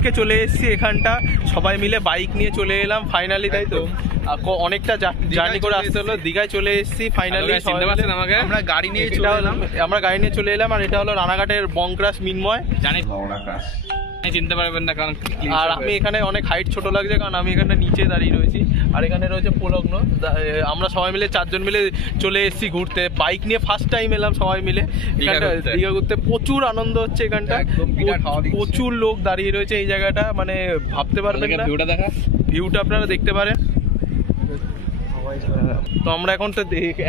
আজকে চলে এসেছি এখানটা সবাই মিলে বাইক নিয়ে চলে এলাম ফাইনালি, তাই তো? অনেকটা জার্নি করে আসতে হলো, দীঘায় চলে এসেছি ফাইনালি। আমরা গাড়ি নিয়ে চলে এলাম। আর এটা হলো রানাঘাটের বংক্রাশ মিনময়, জানি চিনতে পারবেন না কারণ। আর আমি এখানে অনেক হাইট ছোট লাগছে কারণ আমি এখানে নিচে দাঁড়িয়ে রয়েছি। আর এখানে রয়েছে পোলগ্ন। আমরা সবাই মিলে 4 জন মিলে চলে এসেছি ঘুরতে, বাইক নিয়ে ফার্স্ট টাইম এলাম সবাই মিলে দীঘা ঘুরতে। প্রচুর আনন্দ হচ্ছে এখানটা, প্রচুর লোক দাঁড়িয়ে রয়েছে এই জায়গাটা, মানে ভাবতে পারবেন না। ভিউটা আপনারা দেখতে পারেন। তো আমরা এখন তো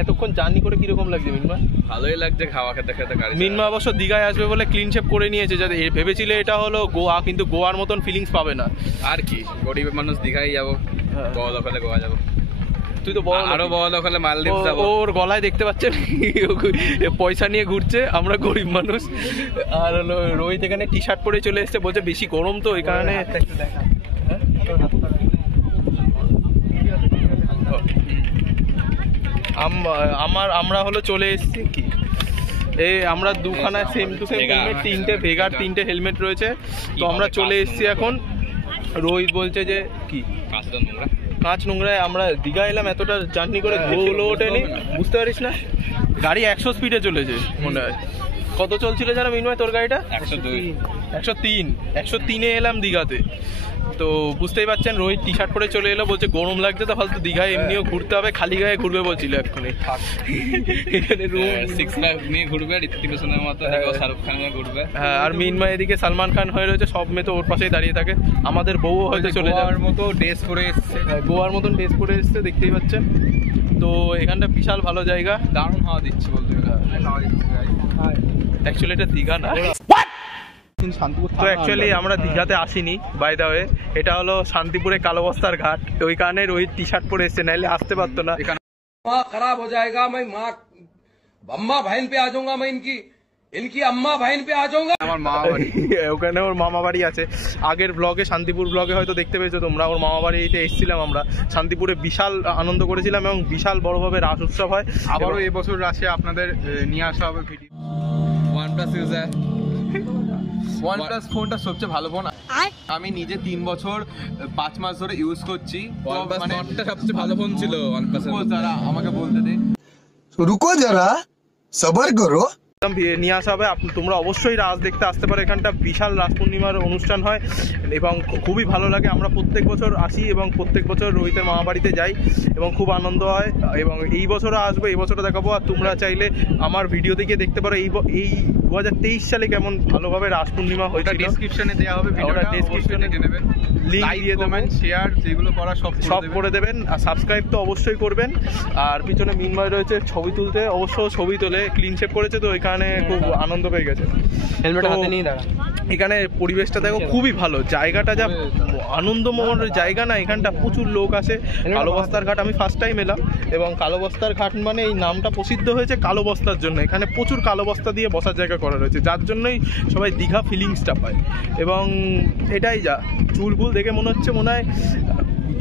এতক্ষণ জার্নি করে কিরকম লাগছে মিনময়? ভালোই লাগছে, খাওয়া খেতে খেতে। মিনময় অবশ্য দীঘায় আসবে বলে ক্লিন শেপ করে নিয়েছে, যাতে ভেবেছিল এটা হলো গোয়া, কিন্তু গোয়ার মতন ফিলিংস পাবে না। আর কি, গরিব মানুষ দীঘায় যাবো, বড় দখলে গোয়া যাবো। তুই তো আরো বড় দখলে মালদ্বীপ যাবো। ওর গলায় দেখতে পাচ্ছেন পয়সা নিয়ে ঘুরছে, আমরা গরিব মানুষ। আর হলো রোহিত এখানে টি শার্ট পরে চলে এসছে, বলছে বেশি গরম তো এই কারণে। আমরা হলো চলে এসেছি কি আমরা দুখানা সেম টু সেম হেলমেট, তিনটে ভেগার 3টে হেলমেট রয়েছে। তো আমরা চলে এসেছি এখন। রোহিত বলছে যে কি কাঁচ নোংরায় আমরা দীঘা এলাম, এতটা জার্নি করে ধুলো ওঠেনি, বুঝতে পারিস না? গাড়ি 100 স্পিডে চলেছে মনে হয়। কত চলছিল জানো মিনময় তোর গাড়িটা? 103 এলাম দীঘাতে। তো বুঝতেই পারছেন, রোহিত টি শার্ট পরে চলে এলো, বলছে গরম লাগছে তো ফালতু দীঘায় এমনিও ঘুরতে হবে, খালি গায়ে ঘুরবে বলছিল এক্ষুনি। এখানে নিয়ে ঘুরবে, ঋত্বিক রোশনের মতো, শাহরুখ খান নিয়ে ঘুরবে। হ্যাঁ, আর মিনময় এদিকে সালমান খান হয়ে রয়েছে, সব মেয়ে তো ওর পাশেই দাঁড়িয়ে থাকে। আমাদের বউ হয়তো চলে যাওয়ার মতো ড্রেস পরে এসছে, গোয়ার মতন ড্রেস পরে এসছে, দেখতেই পাচ্ছেন। তো এখানটা বিশাল ভালো জায়গা, দারুণ হাওয়া দিচ্ছে বলতে গেলে। অ্যাকচুয়ালি এটা দীঘা না, তো অ্যাকচুয়ালি আমরা দীঘাতে আসিনি বাই দ্য ওয়ে। এটা হলো শান্তিপুরে কালোবস্তার ঘাট, ওই কারণে রোহিত টি শার্ট পরে এসছে, নাইলে আসতে পারতো না। खराब हो जाएगा, मैं माँ अम्मा बहन पे आ जाऊंगा, मैं इनकी अम्मा बहन पे आ जाऊंगा। আমার মামা বাড়ি ওখানে ওর মামা বাড়ি আছে। আগের ব্লগে, শান্তিপুর ব্লগে হয়তো দেখতে পেয়েছো তোমরা, ওর মামা বাড়িতে এসেছিলাম আমরা। শান্তিপুরে বিশাল আনন্দ করেছিলাম এবং বিশাল বড়ভাবে রাস উৎসব হয়। আবারও এবছর রাসে আপনাদের নিয়ে আসা হবে ভিডিও। OnePlus ইউজার, OnePlus ফোনটা সবচেয়ে ভালো ফোন। আমি নিজে 3 বছর 5 মাস ধরে ইউজ করছি। মানে সবচেয়ে ভালো ফোন ছিল OnePlus। যারা আমাকে বলতে দে, রুকো যারা, সবর করো। নিয়ে আসা হবে। তোমরা অবশ্যই রাস দেখতে আসতে পারো, এখানটা বিশাল রাস পূর্ণিমার অনুষ্ঠান হয় এবং খুবই ভালো লাগে। আমরা প্রত্যেক বছর আসি এবং প্রত্যেক বছর রোহিতের মামা বাড়িতে যাই এবং খুব আনন্দ হয়। এবং এই বছরও আসবো, এই বছরও দেখাবো। আর তোমরা চাইলে আমার ভিডিও দেখে দেখতে পারো এই 2023 সালে কেমন ভালোভাবে রাস পূর্ণিমা হয়েছিল। ডেসক্রিপশনে দেওয়া হবে, ভিডিওটা ডেসক্রিপশনে দেখে নেবেন, লিংক দিয়ে দেবেন, শেয়ার যেগুলো করা সব করে দেবেন। আর সাবস্ক্রাইব তো অবশ্যই করবেন। আর পিছনে মিনময় রয়েছে, ছবি তুলতে, অবশ্য ছবি তোলে, ক্লিন শেপ করেছে তো এখানে খুব আনন্দ পেয়ে গেছে। হেলমেট হাতে নিয়ে দাঁড়া। এখানে পরিবেশটা দেখো খুবই ভালো, জায়গাটা যা আনন্দমোহন জায়গা না, এখানটা প্রচুর লোক আসে। কালোবস্তার ঘাট আমি ফার্স্ট টাইম এলাম এবং কালোবস্তার ঘাট মানে এই নামটা প্রসিদ্ধ হয়েছে কালোবস্তার জন্য। এখানে প্রচুর কালোবস্তা দিয়ে বসার জায়গা করা রয়েছে, যার জন্যই সবাই দীঘা ফিলিংসটা পায়। এবং এটাই যা চুলবুল দেখে মনে হয়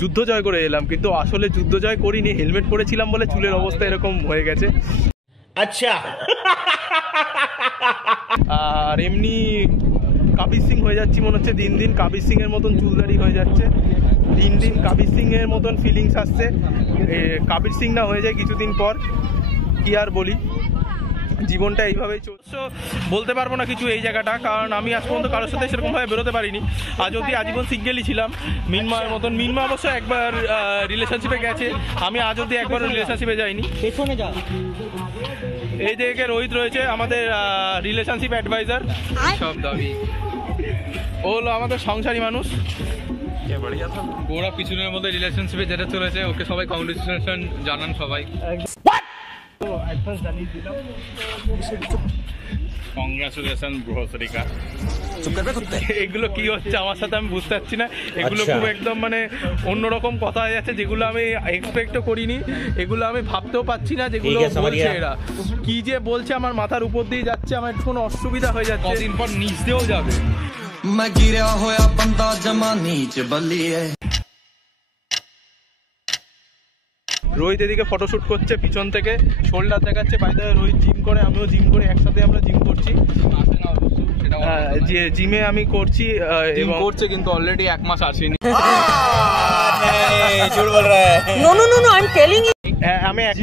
যুদ্ধ জয় করে এলাম, কিন্তু আসলে যুদ্ধ জয় করিনি, হেলমেট পরেছিলাম বলে চুলের অবস্থা এরকম হয়ে গেছে। আচ্ছা, আর এমনি কাবির সিং হয়ে যাচ্ছি মনে হচ্ছে, দিন দিন কাবির সিং এর মতন চুলদারি হয়ে যাচ্ছে, দিন দিন কাবির সিং এর মতন ফিলিংস আসছে। কাবির সিং না হয়ে যায় কিছুদিন পর, কি আর বলি, জীবনটা এইভাবেই চলছে। বলতে পারবো না কিছু এই জায়গাটা, কারণ আমি আজ পর্যন্ত কারোর সাথে সেরকমভাবে বেরোতে পারিনি। আজ অবধি আজীবন সিঙ্গেলই ছিলাম মিনময়ের মতন। মিনময় অবশ্য একবার রিলেশনশিপে গেছে, আমি আজ অবধি একবারও রিলেশনশিপে যাইনি। পেছনে যা, এই জায়গায় রোহিত রয়েছে, আমাদের রিলেশনশিপ অ্যাডভাইজার। সব দাবি ও হলো আমাদের সংসারী মানুষ। ওরা পিছনের মধ্যে রিলেশনশিপে যেটা চলেছে, ওকে সবাই কংগ্রেচুলেশন জানান সবাই। কংগ্রাচুলেশন ব্রোসরিকা। এগুলো কি হচ্ছে আমার সাথে আমি বুঝতে পারছি না। এগুলো খুব একদম মানে অন্যরকম কথা হয়ে যাচ্ছে, যেগুলো আমি এক্সপেক্টও করিনি, এগুলো আমি ভাবতেও পারছি না যেগুলো বলছে এরা। কি যে বলছে আমার মাথার উপর দিয়ে যাচ্ছে, আমার একটু কোনো অসুবিধা হয়ে যাচ্ছে। কদিন পর নিচ দিয়েও যাবে। রোহিত এদিকে ফটোশুট করছে পিছন থেকে, শোল্ডার দেখাচ্ছে। বাইরে রোহিত জিম করে, আমিও জিম করি, একসাথে আমরা জিম করছি। যে জিমে আমি করছি এবং করছে কিন্তু অলরেডি 1 মাস আসেনি। আমি 1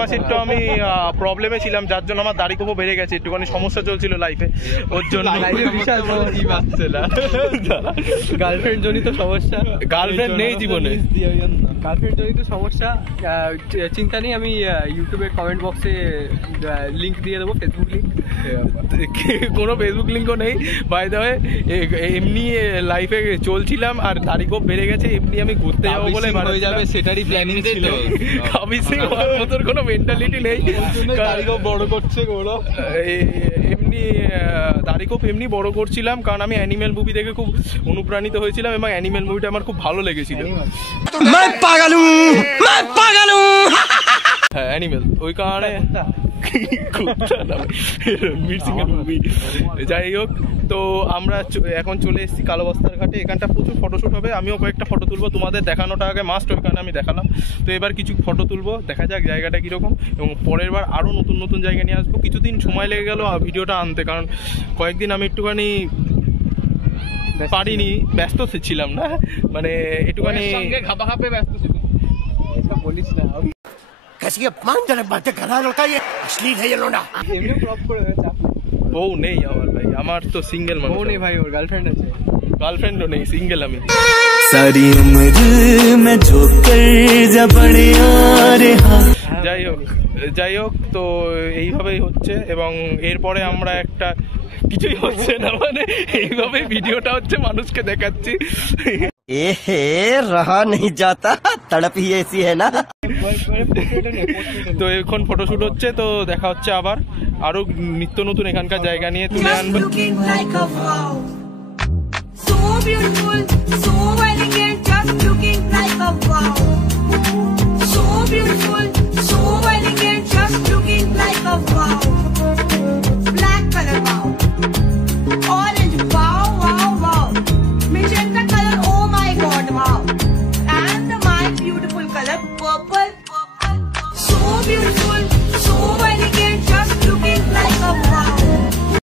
মাস একটু আমি প্রবলেমে ছিলাম, যার জন্য আমার দাড়ি কোপও বেড়ে গেছে, একটুখানি সমস্যা চলছিল লাইফে, ওর জন্য। গার্লফ্রেন্ড জনিত সমস্যা, গার্লফ্রেন্ড নেই জীবনে, গার্লফ্রেন্ড জনিত সমস্যা। চিন্তা নেই, আমি ইউটিউবের কমেন্ট বক্সে লিঙ্ক দিয়ে দেবো, ফেসবুক লিঙ্ক। কোনো ফেসবুক লিঙ্কও নেই বাই দ্য ওয়ে। এমনি লাইফে চলছিলাম আর দাড়ি কোপ বেড়ে গেছে, এমনি আমি ঘুরতে যাবো বলে হয়ে যাবে সেটারই প্ল্যানিং ছিল। অবশ্যই আমার মতন কোনো মেন্টালিটি নেই, দাড়ি খুব বড় করছে বড়। এমনি দাড়ি কোপ এমনি বড় করছিলাম কারণ আমি অ্যানিমেল মুভি দেখে খুব অনুপ্রাণিত হয়েছিলাম এবং অ্যানিমেল মুভিটা আমার খুব ভালো লেগেছিল। হ্যাঁ অ্যানিমেল, ওই কারণে মুভি। যাই হোক, তো আমরা এখন চলে এসেছি কালো বস্তার ঘাটে। এখানটা প্রচুর ফটোশ্যুট হবে, আমিও কয়েকটা ফটো তুলবো, তোমাদের দেখানোটা আগে মাস্ট, ওই কারণে আমি দেখালাম। তো এবার কিছু ফটো তুলবো, দেখা যাক জায়গাটা কীরকম, এবং পরের বার আরও নতুন নতুন জায়গা নিয়ে আসবো। কিছুদিন সময় লেগে গেল ভিডিওটা আনতে, কারণ কয়েকদিন আমি একটুখানি পারিনি, ব্যস্ত ছিলাম না, মানে একটুখানি খাপা খাপে ব্যস্ত ছিল। বলিস না, कैसी अपमानजनक बातें कर रहा है लड़का, ये अश्लील है ये लोना। এমনি প্রপ করে চাপ। বউ নেই আমার ভাই, আমার তো সিঙ্গেল মানুষ। বউ নেই ভাই, ওর গার্লফ্রেন্ড আছে। গার্লফ্রেন্ডও নেই, সিঙ্গেল আমি। सारी उम्र में जो कर जबड़े যাই হোক, তো এইভাবেই হচ্ছে, এবং এরপরে আমরা একটা কিছুই হচ্ছে না, মানে এইভাবে ভিডিওটা হচ্ছে, মানুষকে দেখাচ্ছি। रहा नहीं जाता, तड़प ही ऐसी है ना। তো এখন ফটোশুট হচ্ছে, তো দেখা হচ্ছে আবার আরো নিত্য নতুন এখানকার জায়গা নিয়ে তুলে আনবো।